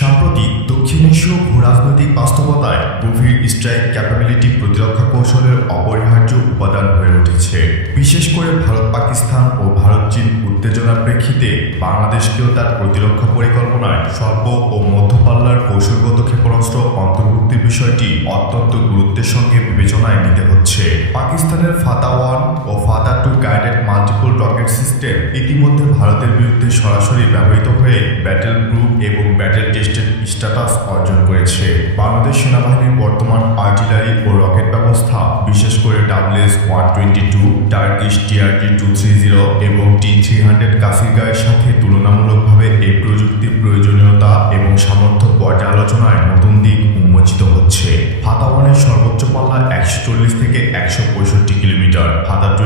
সাম্প্রতিক দক্ষিণ এশীয় ভূরাজনৈতিক বাস্তবতায় গভীর স্ট্রাইক ক্যাপাবিলিটি প্রতিরক্ষা কৌশলের অপরিহার্য উপাদান হয়ে উঠেছে। বিশেষ করে ভারত পাকিস্তান ও ভারত চীন উত্তেজনার প্রেক্ষিতে বাংলাদেশকেও তার প্রতিরক্ষা পরিকল্পনায় স্বল্প ও মধ্যপাল্লার কৌশলগত ক্ষেপণাস্ত্র অন্তর্ভুক্তির বিষয়টি অত্যন্ত গুরুত্বের সঙ্গে বিবেচনায় নিতে হচ্ছে। পাকিস্তানের ফাতা ওয়ান ও Fatah two guided multiple rocket system ইতিমধ্যে ভারতের বিরুদ্ধে সরাসরি ব্যবহৃত হয়ে ব্যাটেল গ্রুপ এবং ব্যাটেল টেস্টের স্ট্যাটাস অর্জন করেছে। বাংলাদেশ সেনাবাহিনীর বর্তমান আর্টিলারি ও রকেট ব্যবস্থা, বিশেষ করে WS one twenty two, Turkish TRT two three zero এবং টি থ্রি হান্ড্রেড কাসিরগাঁয়ের সাথে তুলনামূলকভাবে এই প্রযুক্তির প্রয়োজনীয়তা এবং সামর্থ্য পর্যালোচনায় নতুন দিক উন্মোচিত হচ্ছে। ফাতাওয়ানের সর্বোচ্চ পাল্লা একশো চল্লিশ থেকে একশো পঁয়ষট্টি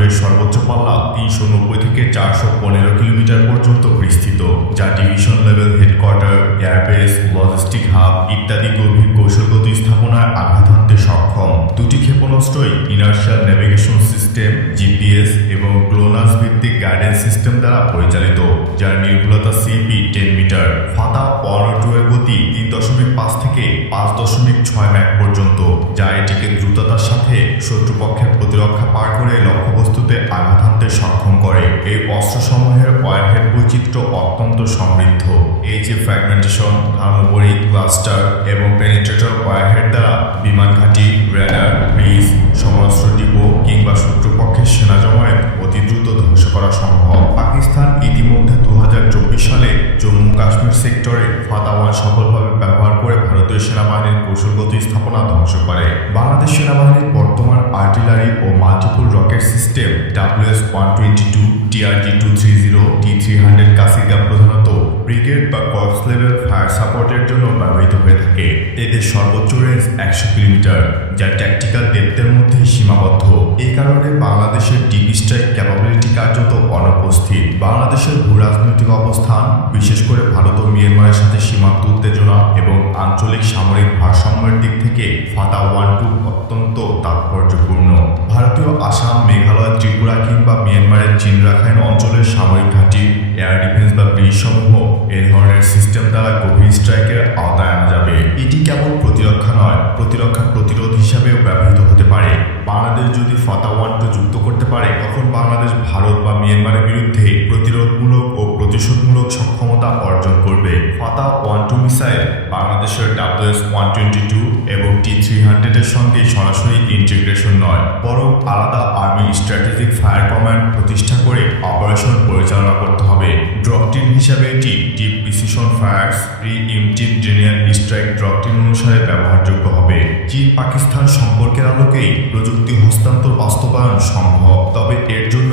এর সর্বোচ্চ পাল্লা তিনশো নব্বই থেকে চারশো পনেরো কিলোমিটার পর্যন্ত বিস্তৃত, যা division level headquarter, airbase, logistic hub ইত্যাদি গভীর কৌশলগত স্থাপনায় আঘাত হানতে সক্ষম। দুটি ক্ষেপণাস্ত্রই ইনার্শিয়াল নেভিগেশন সিস্টেম, জিপিএস এবং গ্লোনাস ভিত্তিক গাইডেন্স সিস্টেম দ্বারা পরিচালিত, যার নির্ভুলতা CP ten metre Fatah one two এর গতি তিন দশমিক পাঁচ থেকে পাঁচ দশমিক ছয় ম্যাক পর্যন্ত, যা এটিকে দ্রুততার সাথে শত্রুপক্ষের প্রতিরক্ষা পার করে লক্ষ্যবস্তুতে আঘাত হানতে সক্ষম করে। এই অস্ত্রসমূহের ওয়ারহেড বৈচিত্র্য অত্যন্ত সমৃদ্ধ। এই যে ফ্র্যাগমেন্টেশন থার্মোবরিক ক্লাস্টার এবং পেনিট্রেটর ওয়ারহেড দ্বারা বিমান ঘাঁটি রেডার ব্রিজ সমরাস্ত্র ডিপো কিংবা শত্রুপক্ষের সেনা জমায়েত অতি দ্রুত ধ্বংস করা সম্ভব। পাকিস্তান ইতিমধ্যে দু হাজার চব্বিশ সালে জম্মু কাশ্মীর সেক্টরে ফাতাওয়ান সফলভাবে ব্যবহার ভারতীয় সেনাবাহিনীর কৌশলগত স্থাপনা ধ্বংস করে। বাংলাদেশ সেনাবাহিনীর বর্তমান আর্টিলারি ও multiple rocket system WS one twenty two TRG two three zero, T three hundred কাসিকা প্রধানত ব্রিগেড বা কর্পস লেভেল ফায়ার সাপোর্টের জন্য ব্যবহৃত হয়ে থাকে। এদের সর্বোচ্চ রেঞ্জ একশো কিলোমিটার, যা ট্যাকটিক্যাল ডেপথের মধ্যে সীমাবদ্ধ। এই কারণে বাংলাদেশের ডিপ স্ট্রাইক ক্যাপাবিলিটি কার্যত অনুপস্থিত। বাংলাদেশের ভূরাজনৈতিক অবস্থান, বিশেষ করে ভারত ও মিয়ানমারের সাথে সীমান্ত উত্তেজনা এবং আঞ্চলিক সামরিক ভারসাম্যের দিক থেকে ফাতা ওয়ান টু অত্যন্ত তাৎপর্যপূর্ণ। ভারতীয় আসাম, মেঘালয়, ত্রিপুরা কিংবা মিয়ানমারের চীন রাখাইন অঞ্চলের সামরিক ঘাঁটি, এয়ার ডিফেন্স বা সমূহ এ ধরনের সিস্টেম দ্বারা গভীর স্ট্রাইকের আওতায় আনা যাবে। এটি কেবল প্রতিরক্ষা নয়, প্রতিরক্ষা প্রতিরোধ হিসাবেও ব্যবহৃত হতে পারে। বাংলাদেশ যদি ফতা ওয়ান টু যুক্ত করতে পারে, তখন বাংলাদেশ, ভারত বা মিয়ানমারের বিরুদ্ধে প্রতিরোধমূলক ও প্রতিশোধমূলক সক্ষমতা অর্জন করবে। ফাতা ওয়ান টু মিসাইল বাংলাদেশের ডাব্লিউএস ওয়ান টোয়েন্টি টু এবং টি থ্রি হান্ড্রেডের সঙ্গে সরাসরি ইন্টিগ্রেশন নয়, বরং আলাদা আর্মি স্ট্র্যাটেজিক ফায়ার কমান্ড প্রতিষ্ঠা করে অপারেশন পরিচালনা করতে হবে। হিসাবে এটি deep precision fires pre emptive ড্রেনিয়ার strike doctrine অনুসারে ব্যবহারযোগ্য হবে। চীন, পাকিস্তান সম্পর্কের আলোকেই প্রযুক্তি হস্তান্তর বাস্তবায়ন সম্ভব, তবে এর জন্য